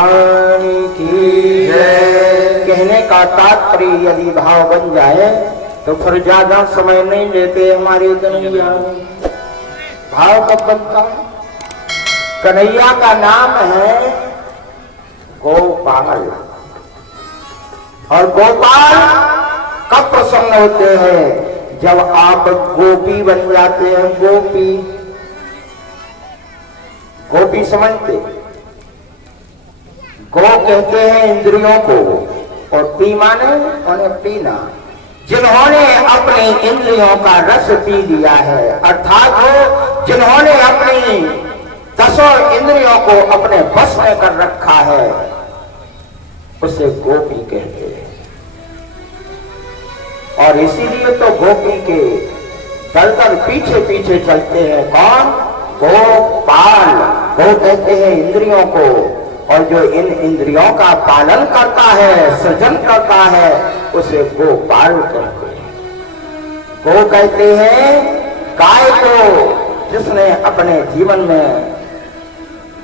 भगवान की जय। कहने का तात्पर्य यदि भाव बन जाए तो फिर ज्यादा समय नहीं लेते हमारे कन्हैया। भाव कब बनता है? कन्हैया का नाम है गोपाल, और गोपाल कब प्रसन्न होते हैं? जब आप गोपी बन जाते हैं। गोपी, गोपी समझते? गो कहते हैं इंद्रियों को, और पी माने उन्हें पीना। जिन्होंने अपनी इंद्रियों का रस पी लिया है, अर्थात वो जिन्होंने अपनी 10 इंद्रियों को अपने बस में कर रखा है, उसे गोपी कहते हैं। और इसीलिए तो गोपी के दल दल पीछे पीछे चलते हैं। कौन? गोपाल। गो कहते हैं इंद्रियों को, और जो इन इंद्रियों का पालन करता है, सृजन करता है, उसे गोपाल कहते हैं। गो कहते हैं गाय को, जिसने अपने जीवन में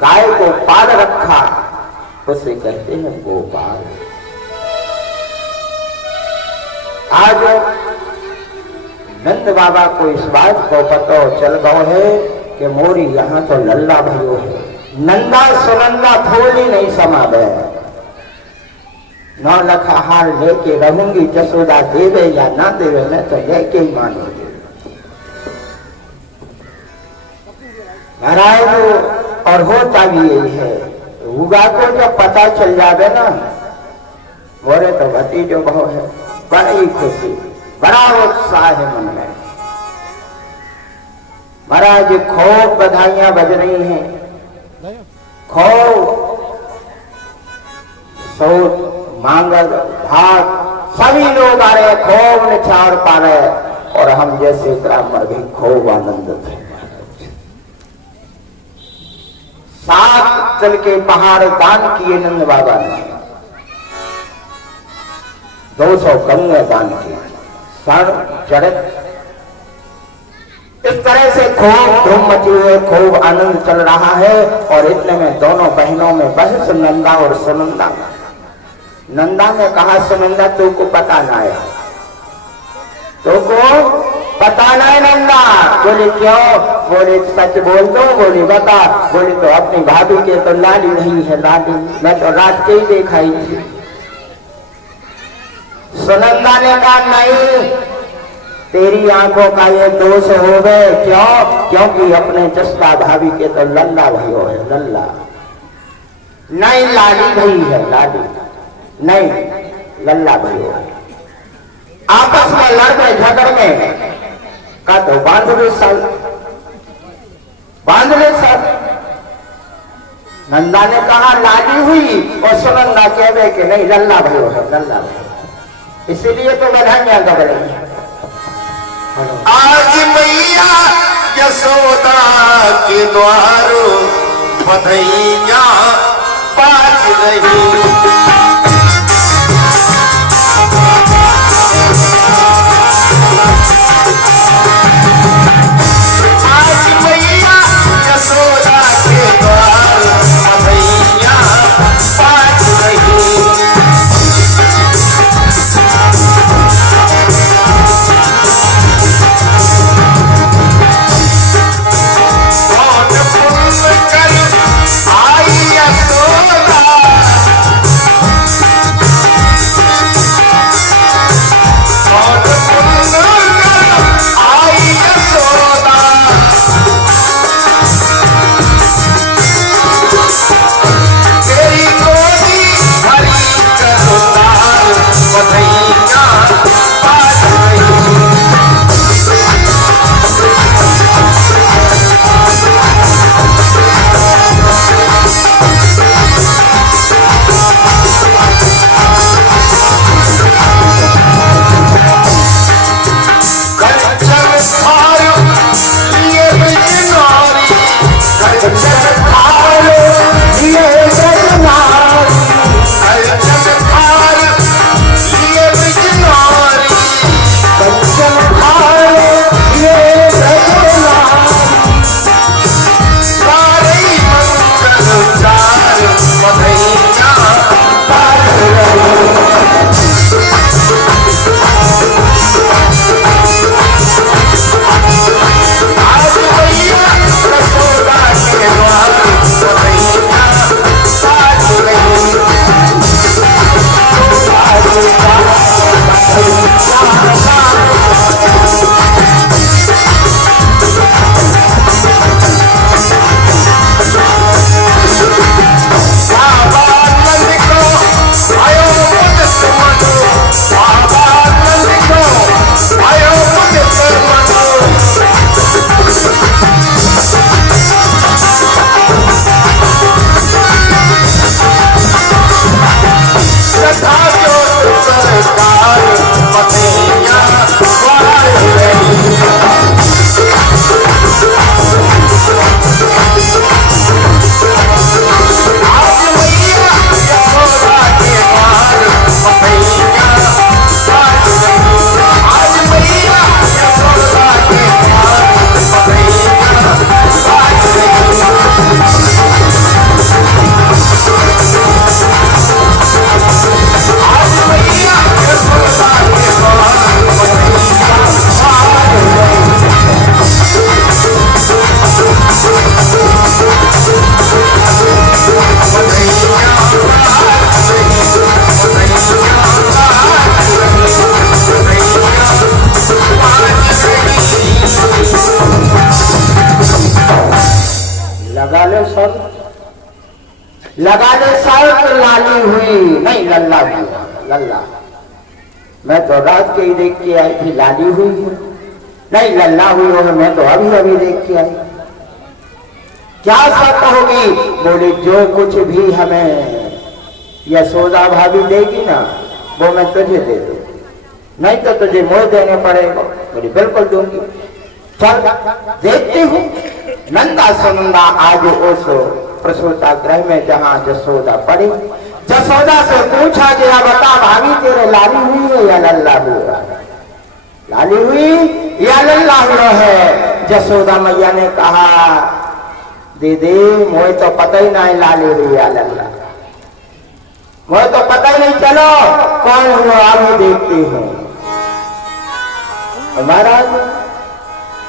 गाय को पाल रखा, उसे कहते हैं गोपाल। आज नंद बाबा को इस बात को पता चल गया है कि मोरी यहाँ तो लल्ला भयो है। नंदा सुनंदा थोड़ी नहीं समा गए। 9 लाख हार लेके रहूंगी, जसोदा देवे या ना देवे, मैं तो लेके ही मानूंगी। महाराज, और होता भी यही है। उगा को जब पता चल जावे ना, मोरे तो भतीजो भाव है, बड़ी खुशी, बड़ा उत्साह है मन में। महाराज खूब बधाइयां बज रही हैं, खूब सोच मांगल भाग सभी लोग आ रहे, खूब निछाड़ पा रहे, और हम जैसे ब्राह्मण भी खूब आनंद थे। 7 चल के पहाड़ दान किए नंद बाबा ने, 200 गंगा दान किया। सर चढ़त इस तरह से खूब धूम मची हुई, खूब आनंद चल रहा है। और इतने में दोनों बहनों में बहस, नंदा और सुनंदा। नंदा ने कहा, सुनंदा तुमको पता ना है? तुमको पता ना है नंदा? बोले क्यों? बोले सच बोल दो। बोले बता। बोले तो अपनी भाभी के तो लाली नहीं है, लाली मैं तो रात के ही देखाई थी। सुनंदा ने कहा, नहीं, तेरी आंखों का ये दोष हो गए। क्यों? क्योंकि अपने जस्ता भाभी के तो लल्ला भयो है, लल्ला नहीं, लाली भई है, लाली नहीं, लल्ला भयो है। आपस में लड़ झगड़ में का तो बांध ले सर, बांध ले सर। नंदा ने कहा लाली हुई, और सुनंदा कहवे कि नहीं, लल्ला भयो है, लल्ला भयो। इसीलिए तो बधाइयां गब रही हैं। आज मैया यशोदा के द्वारो बधाइयां बाज रही। आज मैया यशोदा के द्वारो बधाइयां बाज रही। लगा ले सर, लगा ले सर, लाली हुई नहीं लल्ला हुआ, लल्ला। मैं तो रात के ही देख के आई थी, लाली हुई है नहीं लल्ला हुई होगी, मैं तो अभी अभी देख के आई। क्या शर्त होगी? बोले जो कुछ भी हमें यशोदा भाभी देगी ना वो मैं तुझे दे दूं, नहीं तो तुझे मोह देने पड़ेगा। बोले बिल्कुल दूंगी। चल देखती हूँ। नंदा सुनंदा आज उस प्रसूता गृह में जहाँ जसोदा पड़ी, जसोदा से पूछा गया बता भाभी तेरे लाली हुई है या लल्ला हुआ? लाली हुई या लल्ला हुआ है? जसोदा मैया ने कहा दीदी मुझे तो पता ही नहीं लाली हुई या लल्ला, मुझे तो पता ही नहीं, चलो कौन हुआ अभी देखती हूँ। महाराज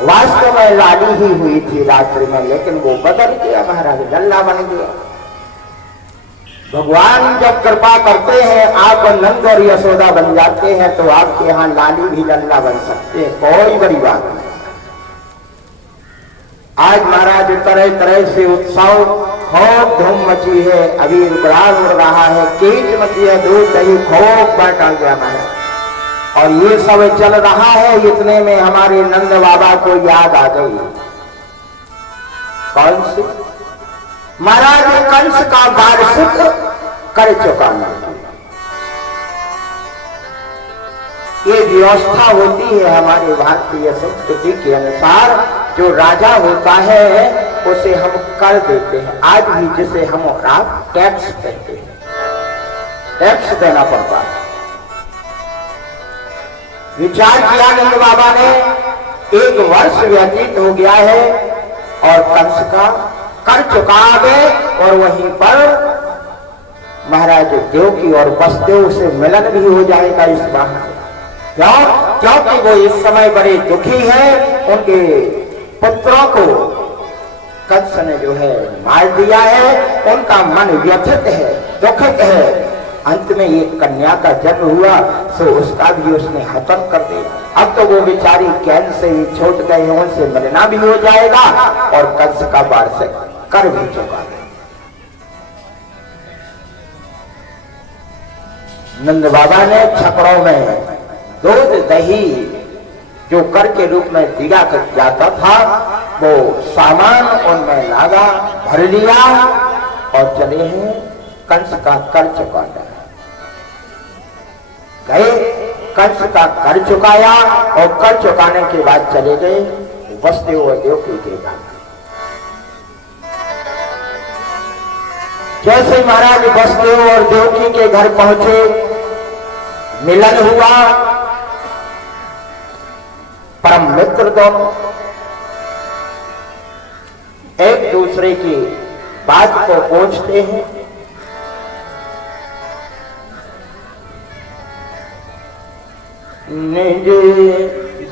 वास्तव में लाली ही हुई थी रात्रि में, लेकिन वो बदल गया महाराज, लल्ला बन गया। भगवान जब कृपा करते हैं आप नंद और यशोदा बन जाते हैं तो आपके यहाँ लाली भी लल्ला बन सकते हैं, कोई बड़ी बात नहीं। आज महाराज तरह तरह से उत्सव खूब धूम मची है, अभी गुलाल उड़ रहा है, कीच मची है, दूध दही खूब बांटा गया है और ये सब चल रहा है। इतने में हमारे नंद बाबा को याद आ गई। कौन सी? महाराज कंस का वार्षिक कर चुकाना। ये व्यवस्था होती है हमारे भारतीय संस्कृति के अनुसार, जो राजा होता है उसे हम कर देते हैं। आज भी जिसे हम आप टैक्स कहते हैं, टैक्स देना पड़ता है। विचार किया नंद बाबा ने, 1 वर्ष व्यतीत हो गया है और कंस का कर चुका है और वहीं पर महाराज देवकी और वसुदेव से मिलन भी हो जाएगा इस बार। क्यों? क्योंकि वो इस समय बड़े दुखी हैं, उनके पुत्रों को कंस ने जो है मार दिया है, उनका मन व्यथित है, दुखित है। अंत में एक कन्या का जन्म हुआ तो उसका भी उसने हतन कर दिया। अब तो वो बेचारी कैन से ही छूट गए हैं, उनसे मिलना भी हो जाएगा और कंस का वार्षिक कर भी चुका है। नंद बाबा ने छकड़ों में दूध दही जो कर के रूप में दिया जाता था वो सामान उनमें लादा, भर लिया और चले हैं कंस का कर चुकाना। गए, कंस का कर चुकाया और कर चुकाने के बाद चले गए वसुदेव और देवकी के घर। जैसे महाराज वसुदेव और देवकी के घर पहुंचे, मिलन हुआ। परम मित्र दोनों एक दूसरे की बात को पूछते हैं। निज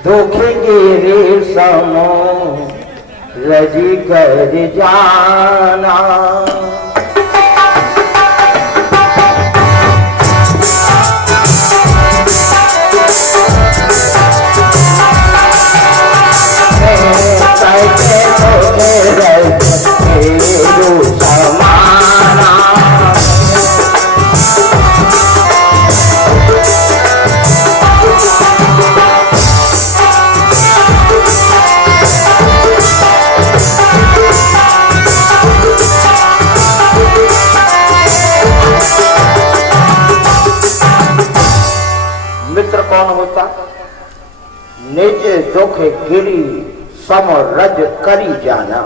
दुख के रेशमो रजी कर जाना, मित्र कौन होता? निज दुख गिरी सम रज करी जाना।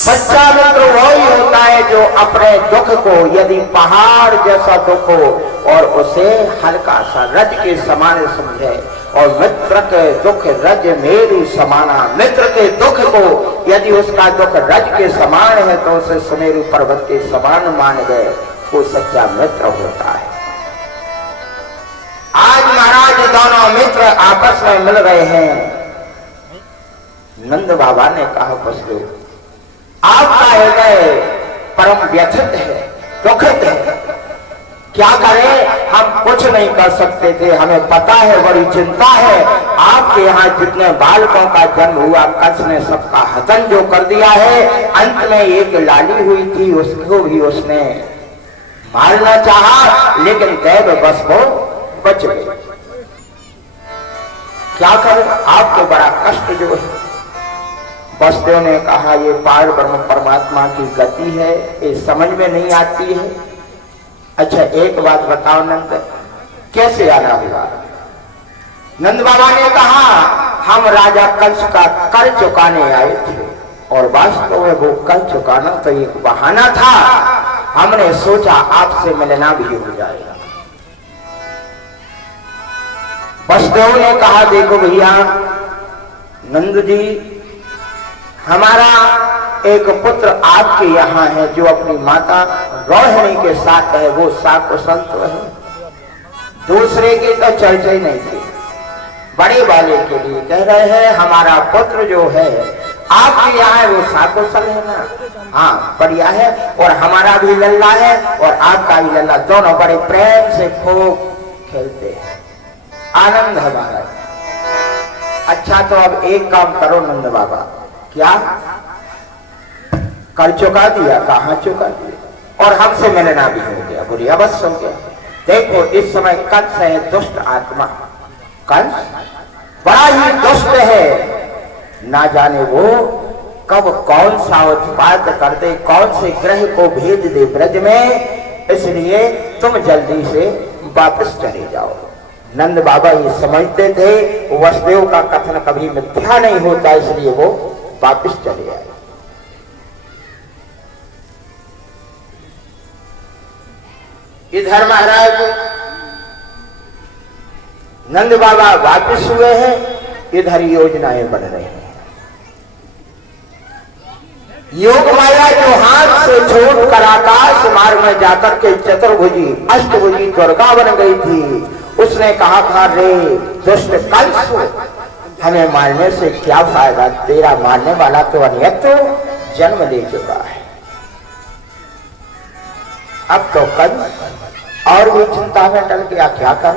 सच्चा मित्र वही होता है जो अपने दुख को, यदि पहाड़ जैसा दुख हो और उसे हल्का सा रज के समान समझे, और मित्र के दुख रज मेरु समाना। मित्र के दुख को यदि उसका दुख रज के समान है तो उसे सुमेरु पर्वत के समान मान गए, वो सच्चा मित्र होता है। आज महाराज दोनों मित्र आपस में मिल रहे हैं। नंद बाबा ने कहा वसुदेव, आपका हृदय परम व्यथित है, दुखित है, क्या करें? हम कुछ नहीं कर सकते थे, हमें पता है, बड़ी चिंता है, आपके यहाँ जितने बालकों का जन्म हुआ कंस ने सबका हतन जो कर दिया है। अंत में एक लाली हुई थी, उसको भी उसने मारना चाहा, लेकिन दैव बस वो बच गए। क्या करें, आपको बड़ा कष्ट जो है। वसुदेव ने कहा ये पार ब्रह्म परमात्मा की गति है, ये समझ में नहीं आती है। अच्छा एक बात बताओ नंद, कैसे आना हुआ? नंद बाबा ने कहा हम राजा कंस का कर चुकाने आए थे, और वास्तव में वो कर चुकाना तो एक बहाना था। हमने सोचा आपसे मिलना भी हो जाएगा। वसुदेव ने कहा देखो भैया नंद जी, हमारा एक पुत्र आपके यहाँ है जो अपनी माता रोहिणी के साथ है, वो साकुशल तो है, दूसरे की तो चर्चा ही नहीं थी। बड़े वाले के लिए कह रहे हैं हमारा पुत्र जो है आपके यहाँ है वो साकुशल है ना? हाँ बढ़िया है, और हमारा भी लल्ला है और आपका भी लल्ला, दोनों बड़े प्रेम से खूब खेलते हैं, आनंद है महाराज। अच्छा तो अब एक काम करो नंद बाबा, क्या कर चुका दिया? कहाँ चुका दिया, और हमसे मिलना भी हो गया, बोलिए अवश्य हो गया। देखो इस समय कंस है दुष्ट आत्मा, कंस बड़ा ही दुष्ट है, ना जाने वो कब कौन सा उत्पात कर दे, कौन से ग्रह को भेज दे ब्रज में, इसलिए तुम जल्दी से वापस चले जाओ। नंद बाबा ये समझते थे वसुदेव का कथन कभी मिथ्या नहीं होता, इसलिए वो वापस चले आए। इधर महाराज नंद बाबा वापस हुए हैं, इधर योजनाएं बन रही हैं। योग माया जो हाथ से छोड़ कर आकाश मार्ग में जाकर के चतुर्भुजी अष्टभुजी दुर्गा बन गई थी, उसने कहा था रे दुष्ट कंस, हमें मारने से क्या फायदा, तेरा मारने वाला तो अनियत जन्म ले चुका है। अब तो कंस और भी चिंता में डल गया, क्या कर